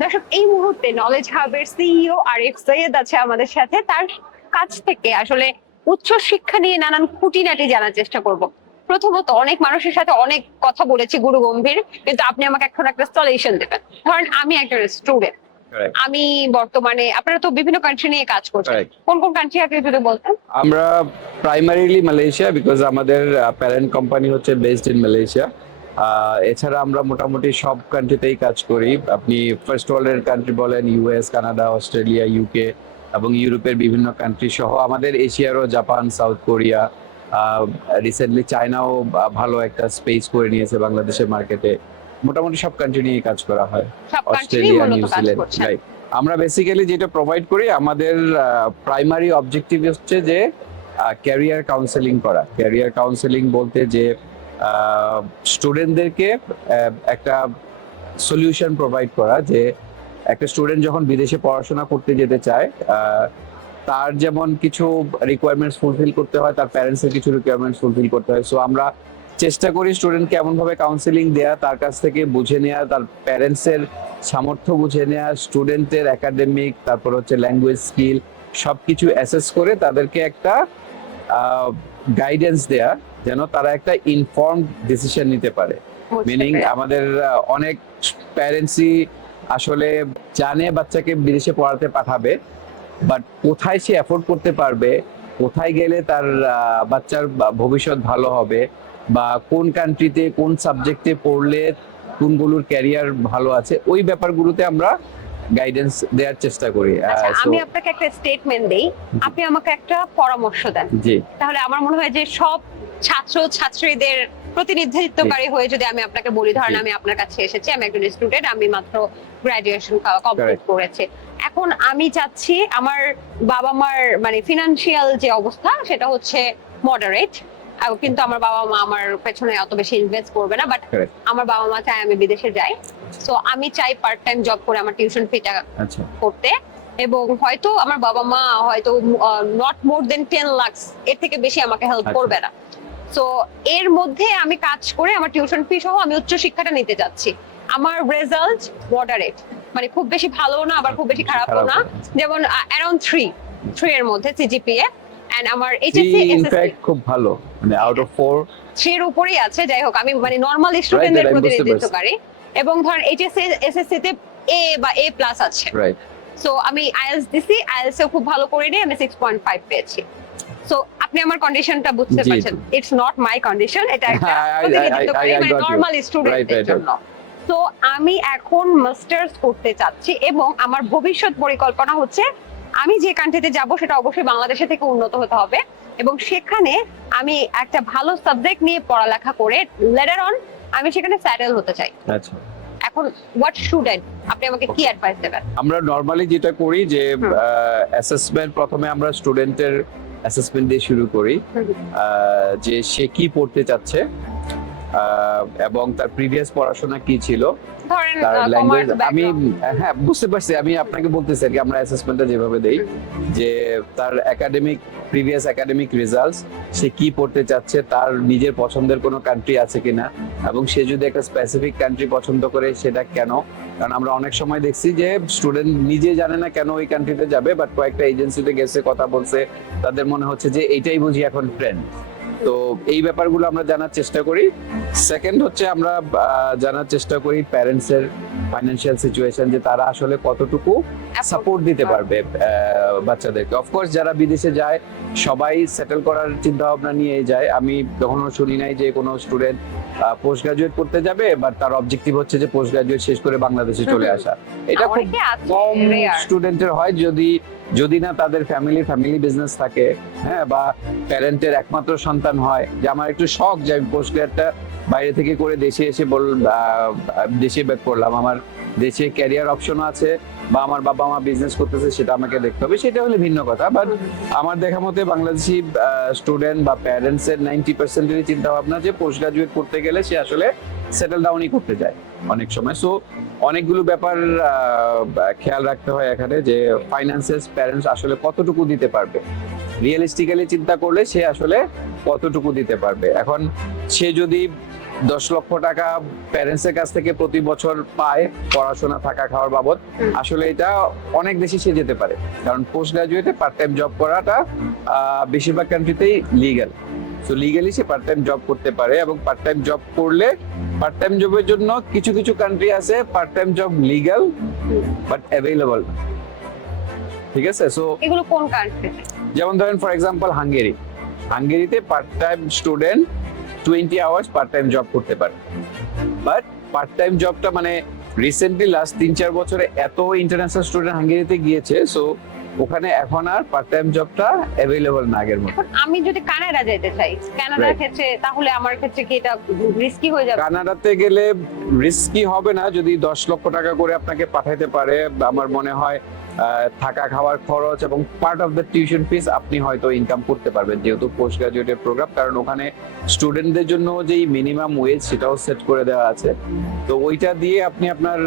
দর্শক এই মুহূর্তে নলেজ হাবের সিইও আরিফ সৈয়দ আছে আমাদের সাথে। তার কাছ থেকে আসলে উচ্চ শিক্ষা নিয়ে নানান খুঁটিনাটি জানার চেষ্টা করব। প্রথমত অনেক মানুষের সাথে অনেক কথা বলেছি গুরু গম্ভীর কিন্তু আপনি আমাকে এখন একটা সলিউশন দেবেন। ধরেন আমি একটা স্টুডেন্ট আমি বর্তমানে আপনারা তো বিভিন্ন কান্ট্রি নিয়ে কাজ করছেন. কোন কোন কান্ট্রি আপনি যদি বলতেন? আমরা প্রাইমারিলি মালয়েশিয়া বিকজ আমাদের প্যারেন্ট কোম্পানি হচ্ছে বেসড ইন মালয়েশিয়া এছাড়া আমরা মোটামুটি সব কান্ট্রিতেই কাজ করি। আপনি ফার্স্ট ওয়ার্ল্ডের কান্ট্রি বলেন ইউএস কানাডা অস্ট্রেলিয়া ইউকে এবং ইউরোপের বিভিন্ন কান্ট্রি সহ। আমাদের এশিয়ারও জাপান সাউথ কোরিয়া রিসেন্টলি চায়নাও ভালো একটা স্পেস করে নিয়েছে বাংলাদেশের মার্কেটে মোটামুটি সব কান্ট্রি নিয়ে কাজ করা হয়। অস্ট্রেলিয়া নিউজিল্যান্ড রাইট আমরা বেসিক্যালি যেটা প্রোভাইড করি আমাদের প্রাইমারি অবজেক্টিভ হচ্ছে যে ক্যারিয়ার কাউন্সেলিং করা। ক্যারিয়ার কাউন্সেলিং বলতে যে স্টুডেন্টদেরকে একটা সলিউশন প্রোভাইড করা যে একটা স্টুডেন্ট যখন বিদেশে পড়াশোনা করতে যেতে চায় তার যেমন কিছু রিকোয়ারমেন্টস ফুলফিল করতে হয়, তার প্যারেন্টসের কিছু রিকোয়ারমেন্টস ফুলফিল করতে হয়। সো আমরা চেষ্টা করি স্টুডেন্টকে এমনভাবে কাউন্সেলিং দেয়া, তার কাছ থেকে বুঝে নেওয়া তার প্যারেন্টসের সামর্থ্য বুঝে নেওয়া স্টুডেন্টের একাডেমিক তারপর হচ্ছে ল্যাঙ্গুয়েজ স্কিল সবকিছু অ্যাসেস করে তাদেরকে একটা গাইডেন্স দেয়া যেন তারা একটা ইনফর্মড ডিসিশন নিতে পারে। মিনিং আমাদের অনেক প্যারেন্টসই আসলে জানে বাচ্চাকে বিদেশে পড়াতে পাঠাবে বাট কোথায় সে অ্যাফোর্ড করতে পারবে কোথায় গেলে তার বাচ্চার ভবিষ্যৎ ভালো হবে বা কোন কান্ট্রিতে কোন সাবজেক্টে পড়লে কোনগুলোর ক্যারিয়ার ভালো আছে ওই ব্যাপারগুলোতে আমরা গাইডেন্স দেওয়ার চেষ্টা করি। আচ্ছা আমি আপনাকে একটা স্টেটমেন্ট দেই। আপনি আমাকে একটা পরামর্শ দেন। জি। তাহলে আমার মনে হয় যে সব ছাত্র ছাত্রীদের প্রতিনিধিত্বকারী হয়ে যদি আমি আপনাকে বলি ধরেন। আমি আপনার কাছে এসেছি আমি একজন স্টুডেন্ট আমি মাত্র গ্রাজুয়েশন কমপ্লিট করেছি। এখন আমি চাচ্ছি আমার বাবা মার মানে ফিনান্সিয়াল যে অবস্থা সেটা হচ্ছে মডারেট কিন্তু আমার বাবা মা আমার পেছনে অত বেশি ইনভেস্ট করবে না বাট আমার বাবা মা চায় আমি বিদেশে যাই। সো আমি চাই পার্ট টাইম জব করে আমার টিউশন ফিটা আচ্ছা। করতে। এবং হয়তো আমার বাবা মা হয়তো not more than ten lakhs এর থেকে বেশি আমাকে হেল্প আচ্ছা। করবে না। তো এর মধ্যে আমি কাজ করে আমার টিউশন ফি সহ আমি উচ্চ শিক্ষাটা নিতে যাচ্ছি। আমার রেজাল্ট মডারেট মানে খুব বেশি ভালো না আবার খুব বেশি খারাপও না। না। যেমন অ্যারাউন্ড থ্রি থ্রি এর মধ্যে সিজিপিএ এন্ড আমার এইচএসসি এসএসসি খুব ভালো। মানে আউট অফ ফোর থ্রি এর উপরেই আছে। যাই হোক আমি মানে নর্মাল স্টুডেন্টদের আমি বুঝতে এবং ধর এইচএসসি এসএসসি তে এ বা এ প্লাস আছে। রাইট সো আমি দিছি আইএলস খুব ভালো করে নিয়ে আমি 6.5 পেয়েছি। সো আপনি আমার কন্ডিশনটা বুঝতে পারছেন। ইটস নট মাই কন্ডিশন এটা একটা I মানে নরমাল স্টুডেন্টদের জন্য। তো আমি এখন মাস্টার্স করতে চাচ্ছি এবং আমার ভবিষ্যৎ পরিকল্পনা হচ্ছে আমি যে কান্ট্রিতে যাব সেটা অবশ্যই বাংলাদেশে থেকে উন্নত হতে হবে। এবং সেখানে আমি একটা ভালো সাবজেক্ট নিয়ে পড়ালেখা করে লেটার অন আমি সেখানে স্যাটেল হতে চাই। আচ্ছা। এখন হোয়াট শুড আই আপনি আমাকে কি অ্যাডভাইস দেবেন? আমরা নর্মালি যেটা করি যে অ্যাসেসমেন্ট প্রথমে আমরা স্টুডেন্টের অ্যাসেসমেন্ট দিয়ে শুরু করি। যে সে কি পড়তে চাচ্ছে। এবং তার প্রিভিয়াস পড়াশোনা কি ছিল? তার ল্যাঙ্গুয়েজ আমি হ্যাঁ বুঝতে পারছি। আমি আপনাকে বলতেছি আর কি আমরা অ্যাসেসমেন্টটা যেভাবে দেই যে তার একাডেমিক প্রিভিয়াস একাডেমিক রেজাল্টস সে কি পড়তে চাচ্ছে তার নিজের পছন্দের কোনো কান্ট্রি আছে কিনা এবং সে যদি একটা স্পেসিফিক কান্ট্রি পছন্দ করে সেটা কেন? কারণ আমরা অনেক সময় দেখছি যে স্টুডেন্ট নিজে জানে না কেন ওই কান্ট্রিতে যাবে বাট কয়েকটা এজেন্সিতে গেছে কথা বলছে তাদের মনে হচ্ছে যে এইটাই বুঝি এখন ট্রেন্ড তো এই ব্যাপারগুলো আমরা জানার চেষ্টা করি। সেকেন্ড হচ্ছে আমরা জানার চেষ্টা করি প্যারেন্টস এর ফাইন্যান্সিয়াল সিচুয়েশন যে তারা আসলে কতটুকু সাপোর্ট দিতে পারবে বাচ্চাদেরকে। অফকোর্স যারা বিদেশে যায় সবাই সেটেল করার চিন্তা ভাবনা নিয়ে যায়। আমি কখনো শুনি নাই যে কোনো স্টুডেন্ট পোস্ট গ্রাজুয়েট করতে যাবে বাট তার অবজেক্টিভ হচ্ছে যে পোস্ট গ্রাজুয়েট শেষ করে বাংলাদেশে চলে আসা। এটা খুব কম স্টুডেন্টের হয় যদি যদি না তাদের ফ্যামিলি ফ্যামিলি বিজনেস থাকে হ্যাঁ বা প্যারেন্টের একমাত্র সন্তান হয় যে আমার একটু শখ যে আমি পোস্ট গ্রাজুয়েটটা বাইরে থেকে করে দেশে এসে বল দেশে ব্যাক করলাম আমার দেশে ক্যারিয়ার অপশন আছে বা আমার বাবা মা বিজনেস করতেছে সেটা আমাকে দেখতে হবে। সেটা হলে ভিন্ন কথা বাট আমার দেখা মতে বাংলাদেশি স্টুডেন্ট বা প্যারেন্টস এর নাইনটি পার্সেন্টেরই চিন্তা ভাবনা যে পোস্ট গ্রাজুয়েট করতে গেলে সে আসলে সেটেল ডাউনই করতে যায় অনেক সময়। সো অনেকগুলো ব্যাপার খেয়াল রাখতে হয় এখানে যে ফাইন্যান্সেস প্যারেন্টস আসলে কতটুকু দিতে পারবে। রিয়েলিস্টিক্যালি চিন্তা করলে সে আসলে কতটুকু দিতে পারবে। এখন সে যদি দশ লক্ষ টাকা প্যারেন্টস এর কাছ থেকে প্রতি বছর পায় পড়াশোনা থাকা খাওয়ার বাবদ। আসলে এটা অনেক দেশে সে যেতে পারে। কারণ পোস্ট গ্রাজুয়েটে পার্ট টাইম জব করাটা বেশিরভাগ কান্ট্রিতেই লিগ্যাল সো লিগালি সে পার্ট টাইম জব করতে পারে এবং পার্ট টাইম জব করলে পার্ট টাইম জবের জন্য কিছু কিছু কান্ট্রি আছে part time job legal but available ঠিক আছে? সো এগুলো কোন কান্ট্রি যেমন ধরেন for example Hungary হাঙ্গেরিতে part time student twenty hours part time job করতে পারে বাট পার্ট টাইম জবটা মানে রিসেন্টলি লাস্ট তিন চার বছরে এত ইন্টারন্যাশনাল স্টুডেন্ট হাঙ্গেরিতে গিয়েছে সো ওখানে এখন আর পার্ট টাইম জবটা অ্যাভেলেবল না আগের মতো। আমি যদি কানাডা যেতে চাই কানাডার ক্ষেত্রে তাহলে আমার ক্ষেত্রে কি এটা রিস্কি হয়ে যাবে? কানাডাতে গেলে রিস্কি হবে না যদি দশ লক্ষ টাকা করে আপনাকে পাঠাইতে পারে আমার মনে হয় থাকা খাওয়ার খরচ এবং part of the tuition fees আপনি হয়তো ইনকাম করতে পারবেন, যেহেতু পোস্ট গ্রাজুয়েটের প্রোগ্রাম কারণ ওখানে স্টুডেন্টদের জন্য যেই মিনিমাম ওয়েজ সেটাও সেট করে দেওয়া আছে। তো ওইটা দিয়ে আপনি আপনার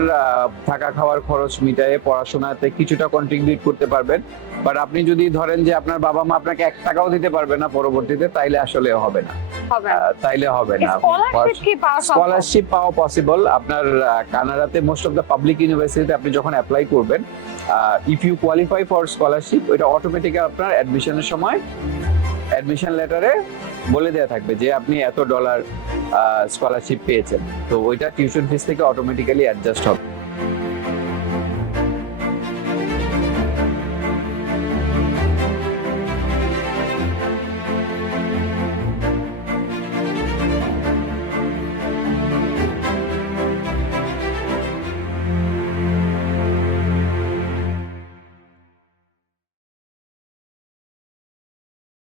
থাকা খাওয়ার খরচ মিটায়ে পড়াশোনাতে কিছুটা কন্ট্রিবিউট করতে পারবেন। বাট আপনি যদি ধরেন যে আপনার বাবা মা আপনাকে এক টাকাও দিতে পারবে না পরবর্তীতে, তাইলে আসলে হবে না। তাইলে হবে না। স্কলারশিপ পাওয়া স্কলারশিপ পাওয়া পসিবল আপনার কানাডাতে মোস্ট অফ দ্য পাবলিক ইউনিভার্সিটিতে আপনি যখন অ্যাপ্লাই করবেন if you qualify for scholarship ওইটা অটোমেটিক্যালি আপনার অ্যাডমিশনের সময় অ্যাডমিশন লেটারে বলে দেওয়া থাকবে যে আপনি এত ডলার স্কলারশিপ পেয়েছেন। তো ওইটা টিউশন ফিস থেকে অটোমেটিক্যালি অ্যাডজাস্ট হবে।